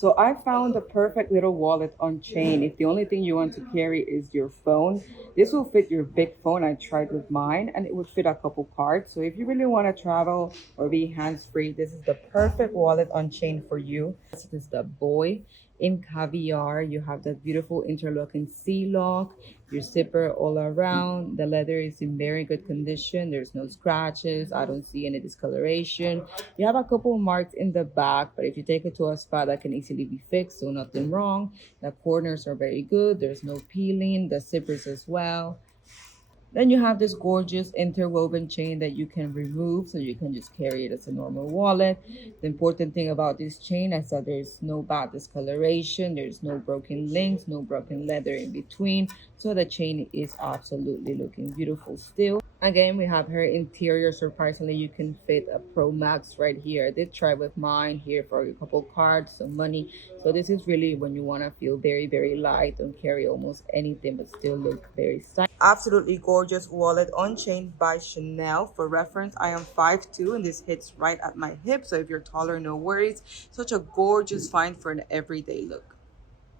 So I found the perfect little wallet on chain. If the only thing you want to carry is your phone, this will fit your big phone. I tried with mine and it would fit a couple cards. So if you really want to travel or be hands-free, this is the perfect wallet on chain for you. This is the boy in caviar. You have that beautiful interlocking C lock, your zipper all around. The leather is in very good condition. There's no scratches. I don't see any discoloration. You have a couple marks in the back, but if you take it to a spa, that can easily be fixed, so nothing wrong. The corners are very good. There's no peeling. The zippers as well. Then you have this gorgeous interwoven chain that you can remove so you can just carry it as a normal wallet. The important thing about this chain is that there's no bad discoloration, there's no broken links, no broken leather in between. So the chain is absolutely looking beautiful still. Again, we have her interior. Surprisingly, you can fit a Pro Max right here. I did try with mine here for a couple cards, some money. So this is really when you want to feel very, very light and carry almost anything but still look very stylish. Absolutely gorgeous wallet on chain by Chanel. For reference, I am 5'2" and this hits right at my hip. So if you're taller, no worries. Such a gorgeous find for an everyday look.